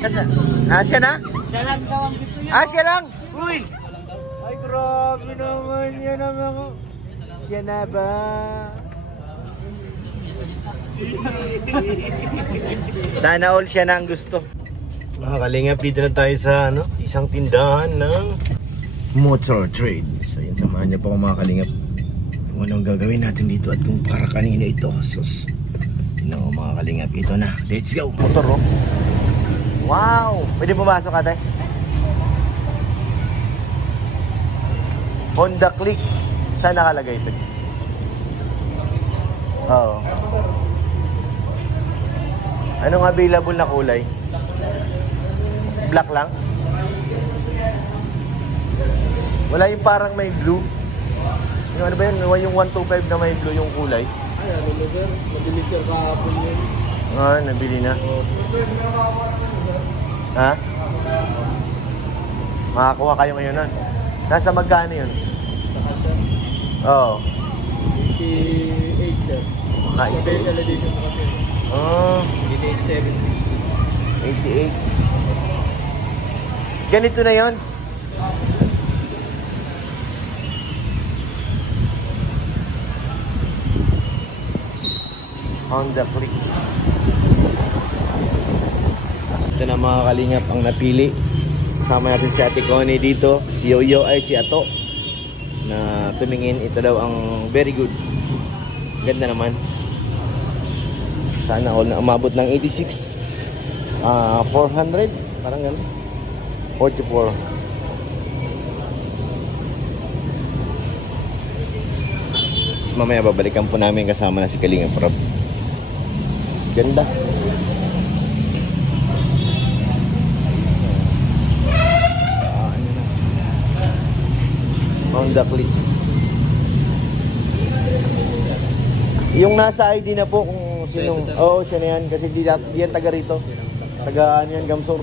Siya na? Siya lang daw ang gusto niya. Siya lang? Uy! Ay, grabe naman yan naman ko. Siya na ba? Sana all siya na ang gusto. Mga kalingap, dito na tayo sa isang tindahan ng motor trade. So yan, samahan niyo po mga kalingap kung anong gagawin natin dito at kung para kanina ito. Sus, mga kalingap, ito na. Let's go! Motor, oh. Wow! Pwede pumasok ate? Honda Click. Saan nakalagay ito? Oo. Anong available na kulay? Black lang? Wala yung parang may blue? Yung ano ba yun? Yung 125 na may blue yung kulay? Ay, ano na sir? Mabilis sir kahapon yun. Nabili na. Ha? Makakuha kayo ngayon nun? Nasa magkano yun? Saka siya. Oo. 88 sir. Special edition na kasi. 88. 88. Ganito na yon. Honda Click. Ito na mga kalingap ang napili. Kasama natin si Ate Connie dito. Si Yoyo ay si Ato na tumingin. Ito daw ang very good. Ganda naman. Sana all na umabot ng 86. 400. Parang gano'n. 44. So, mamaya babalikan po namin kasama na si Kalingap Rob. Ganda. Honda Click. Yung nasa ID na po kung sinong... Oo, siya na yan. Kasi di yan taga rito. Taga ano yan, Gamsor.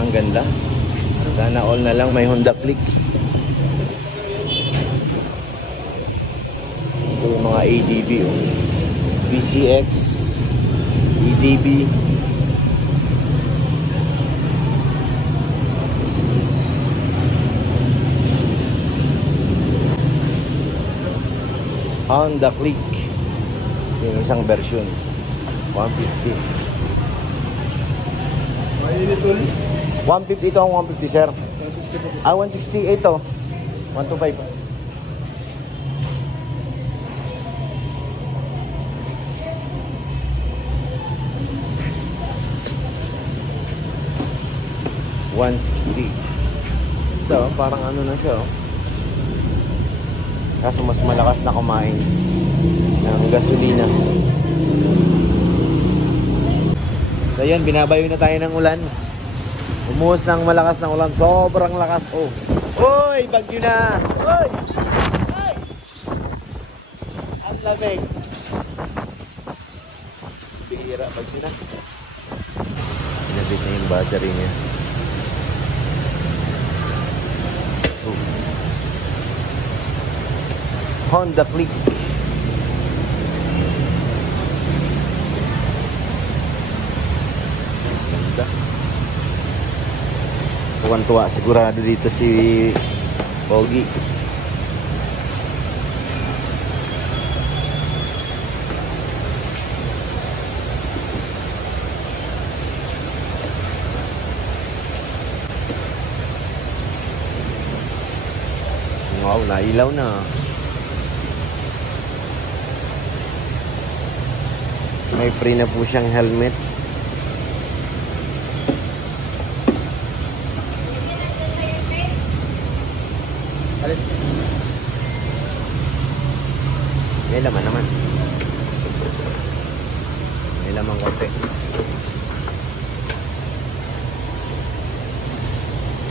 Ang ganda. Sana all na lang may Honda Click. Ito yung mga ADB, oh. VCX, ADB. Honda Click. Yung isang version. 150. 150 ito ang 150 sir. 160 ito. 125. Ito, parang ano na siya, oh. Kaso mas malakas na kumain ng gasolina. So yun, binabayo na tayo ng ulan. Umuhos ng malakas na ulan. Sobrang lakas. Oh. Uy, bagyo na. Uy! Uy! Ang lamig. Bihira, bagyo na. Pinabit na yung battery niya. Honda Click. Ganda. Tuwan-tuwa sigurado dito si Pogi. Wow, nailaw na. May free na po siyang helmet. May laman naman. May laman konti.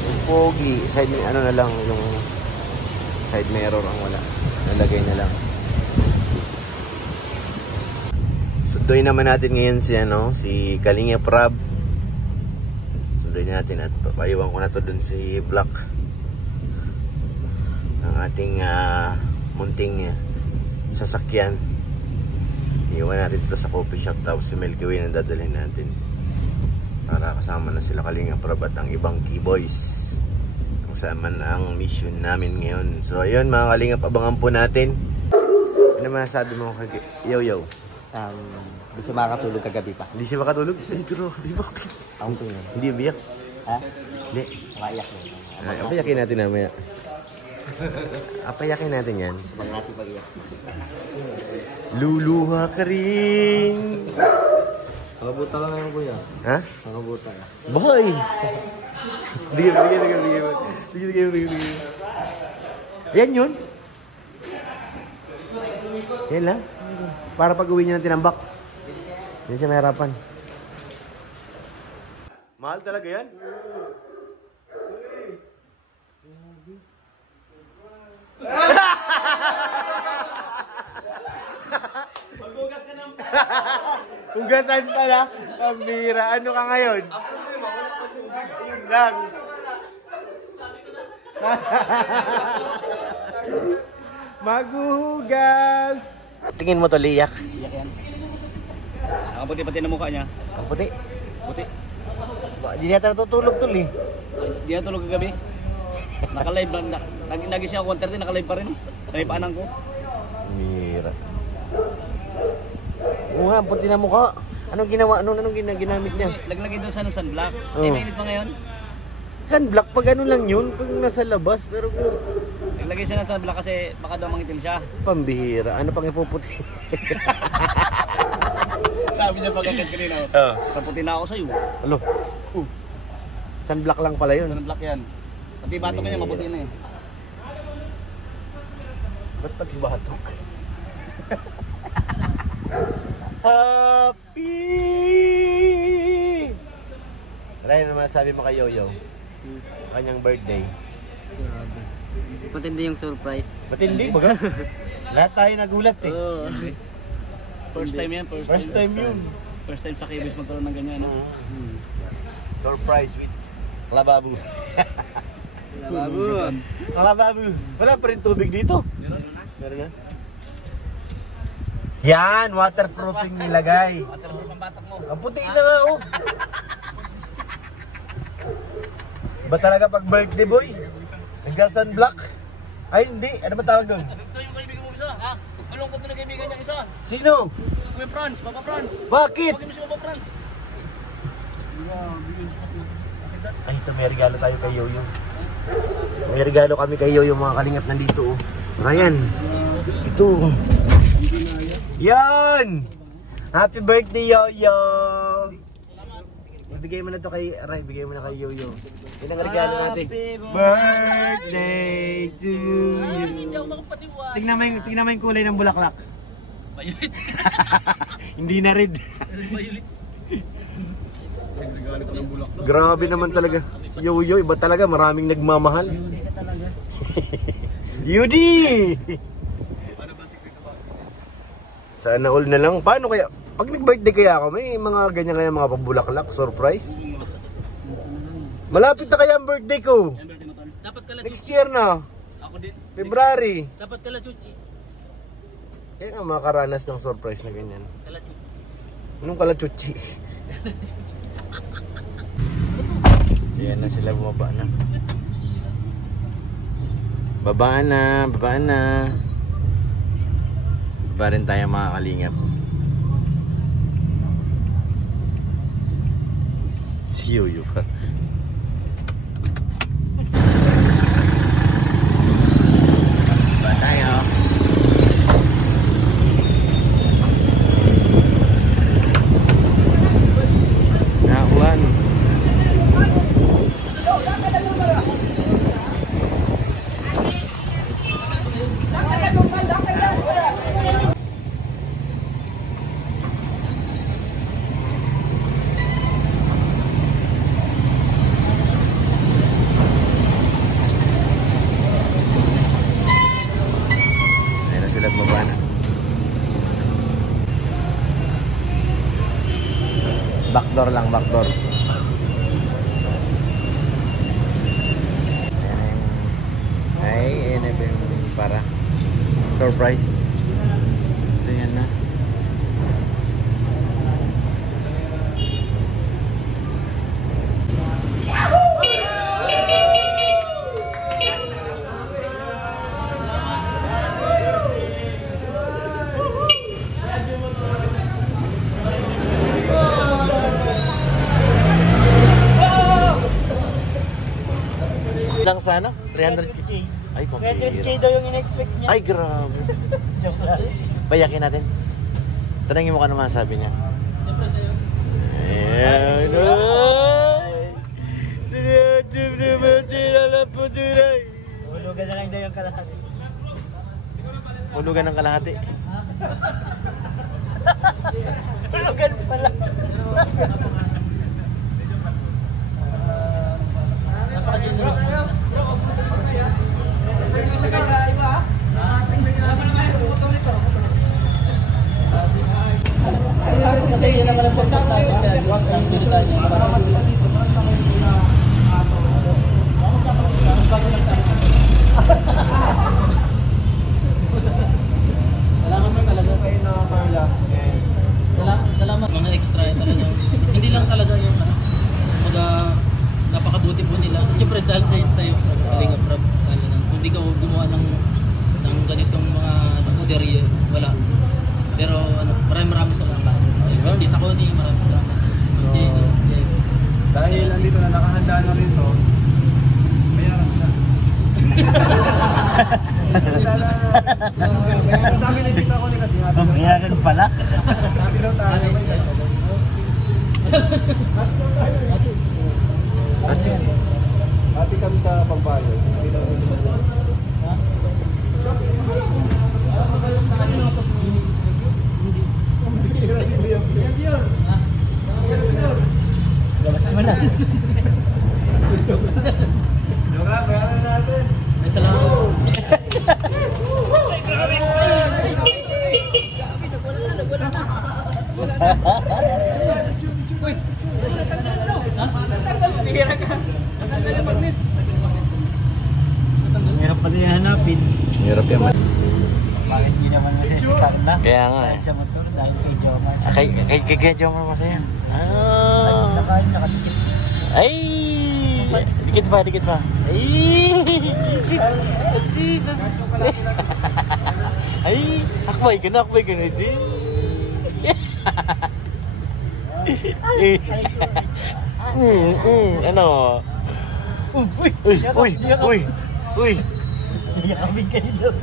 Yung Pogi, side ano na lang, yung side mirror ang wala. Nalagay na lang. Sunduin naman natin ngayon si Kalingap Rob. Sunduin natin at papayuan ko na to dun si Black. Ang ating munting sasakyan. Iwan natin ito sa coffee shop, tapos si Milky Way na dadalhin natin para kasama na sila Kalinga Prab at ang ibang K-Boys kung saan man ang mission namin ngayon. So ayun mga Kalinga, abangan po natin. Ano masasabi mo kay Yoyo? Hindi siya makakatulog kagabi pa. Hindi siya makatulog? Ay, pero di ba? Ako po yun. Hindi umiyak? Ha? Hindi. Makaiyak yun. Ay, apayakin natin namaya. Apayakin natin yan. Huwag natin pag-iyak. Luluha ka rin. Nakabuta ka ngayon kuya. Ha? Nakabuta ka. Boy! Bigyan. Yan yun. Yan lang. Para pag uwi niya ng tinambak. Yan siya mahirapan. Mahal talaga yan? Magbugas ka ng... Hugasan pala. Pambira. Ano ka ngayon? Yun lang. Maghuhugas. Tingin mo to, liyak. Iyak yan. Nakaputi-pati na mukha niya. Ang puti. Puti. Hindi yata natutulog tol eh. Di na tulog kagabi. Naka-live na. Nagising ako 1:30, naka-live pa rin. Sa may paanan ko. Mira. Oo nga, ang puti na mukha. Anong ginawa? Anong ginamit niya? Naglagay doon sa sunblock. Oo. Eh, mainit pa ngayon. Sunblock, pag ano lang yun, pag nasa labas, pero kung Naglagay siya ng sunblock kasi baka daw mangitim siya. pambihira, ano pang ipuputi? Sabi niya pagkakat kanina. Sa puti na ako sa'yo. Alo, sunblock lang pala yun. Sunblock yan. Pati batok niya maputi na eh. Ba't pati batok? Happy! Ryan, naman sabi mo kay Yoyo sa kanyang birthday. Matindi yung surprise. Matindi, baga? Lahat tayo nagulat eh. Oo. First time yan. First time yun. First time sa K-Boys magkaroon ng ganyan. No? Surprise with Kalababu. Kalababu. Wala pa rin tubig dito. Meron na? Yan, waterproofing nilagay. Waterproof ang batak mo. Ang puti na nga oh. Ba talaga pag birthday boy? Nagka-sunblock? Ay hindi, ano ba tawag doon? Ito yung kaibigan mo isa. Ha? Malungkot na kaibigan niya isa. Sino? Kuya Franz, Papa Franz. Bakit? Pagin mo si Papa Franz. Ay ito, may regalo tayo kay Yoyo. May regalo kami kay Yoyo, mga kalingap nandito oh. Ryan, ito. Yan! Happy birthday Yoyo! Ibigay mo na to kay Aray, bigay mo na kay Yoyo. Yan ang regalo natin. Birthday to you. Hindi ako makapaniwala. Tingnan mo yung kulay ng bulaklak. Violet. Hindi na red. Violet. Nagregalo ko ng bulak. Grabe naman talaga. Yoyo, iba talaga. Maraming nagmamahal. Hindi ka talaga. Yudi! Ano ba secret ba? Sana all na lang. Paano kaya? Pag nag-birthday kaya ako, may mga ganyan kaya mga pabulaklak, surprise. Malapit na kaya ang birthday ko. Yan birthday mo, Ton. Dapat kala Next year na. Ako din. February. Dapat kala chuchi. Kaya nga makaranas ng surprise na ganyan. Kala chuchi. Anong kalachuchi? Ayan na sila, bumaba na. Babaan na, babaan na. Baba rin tayo mga kalingap. Si Yoyo pa. Baba tayo. Naulan. Ayan na sila baba na. Backdoor lang, backdoor. Ay, ayan na yung para surprise. sa ano? 300K? Ay, pambira. 300K daw yung in-expect niya. Ay, grabe. Joke lang. Payakin natin. Tanangin mo ka naman sabi niya. Ayan. Hulugan na lang daw yung kalahati. Hulugan ng kalahati. Hulugan pala. Salamat mga extra talaga. Hindi lang talaga yung napakabuti po nila. Siyempre dahil sa'yo, Kalinga Prab, kung di ka gumawa ng ganitong mga serye, wala. Pero maraming salamat. Tita Connie, maraming salamat. Dahil nandito na nakahanda na rin to, bayaran na. Bayaran namin ni Tita Connie kasi Bayaran pala. sabi daw tayo may Ati kami sa pagbayad. Labas mo na. Dora, bayaran natin. Ay, salamat. Meron pala yung hanapin. Hirap yan. Bakit hindi naman masaya si Carla? Kaya nga Dahil eh. sa motor, dahil kay Jomar. Kay Jomar masaya. Nakain, nakadikit. Ay! Dikit pa, dikit pa. Ay! Jesus! Ay! Akbay ka na. Ano? Uy! Yakabig kayo doon.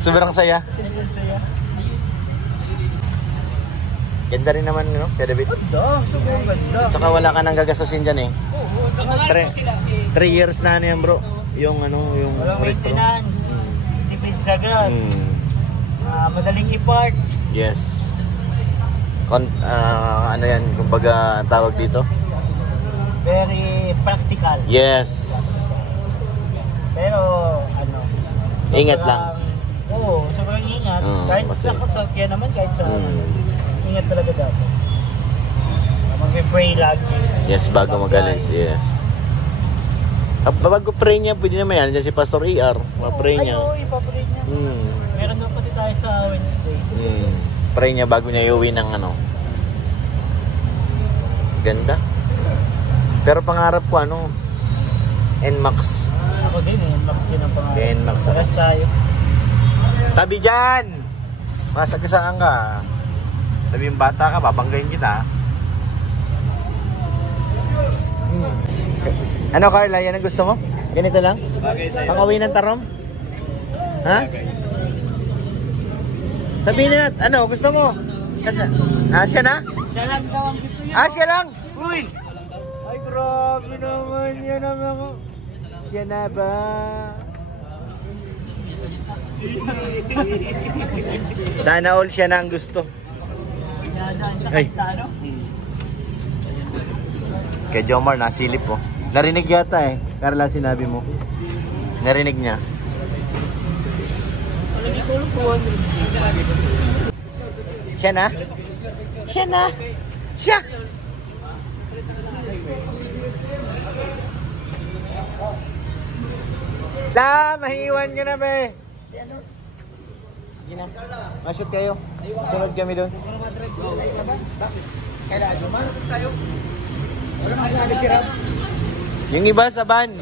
Sobrang saya. Sobrang saya. Ganda rin naman, no? Pedabit. Ganda, sobrang ganda. Tsaka wala ka nang gagastusin dyan eh. Oo, 3 years na ano yan bro. Yung walang restro. maintenance. Tipid sa gas. Mm. Madaling i-park. Yes. Ano yan, kumbaga ang tawag dito? Very practical. Yes. Pero ano, Ingat lang. Oo, sobrang ingat. Kahit kasi- sa kasakyan naman, kahit sa ingat talaga dapat. Mag-pray lagi. Yes, bago magalis. Yes. Bago pray niya, pwede naman yan. Diyan si Pastor ER. Ma-pray niya. Ay, oo, ipapray niya. Meron daw pati tayo sa Wednesday. Pray niya bago niya iuwi ng ano. Ganda. Pero pangarap ko ano, NMAX. Ako din eh, max din ang pangalan. NMAX ako. Paras tayo. Tabi dyan! Masagasaan ka. Sabihin bata ka, babanggayin kita. Ano Carla, yan ang gusto mo? Ganito lang? Pang-uwi ng Tarom? Ha? Sabihin na, ano gusto mo? Siya na? Siya lang daw ang gusto niya. Siya lang! Uy! Ay, grabe naman yan naman ako. Siya na ba? Sana all siya na ang gusto. Pinadaan sa Ay. kanta, ano? Kay Jomar, nasilip po. Narinig yata eh. Carla, sinabi mo. Narinig niya. Alam niyo, tulong 200. Siya na? Siya na? Siya! La, mahiwan ka na ba eh? Sige na. Mashoot kayo. Sunod kami doon. Yung iba sa van.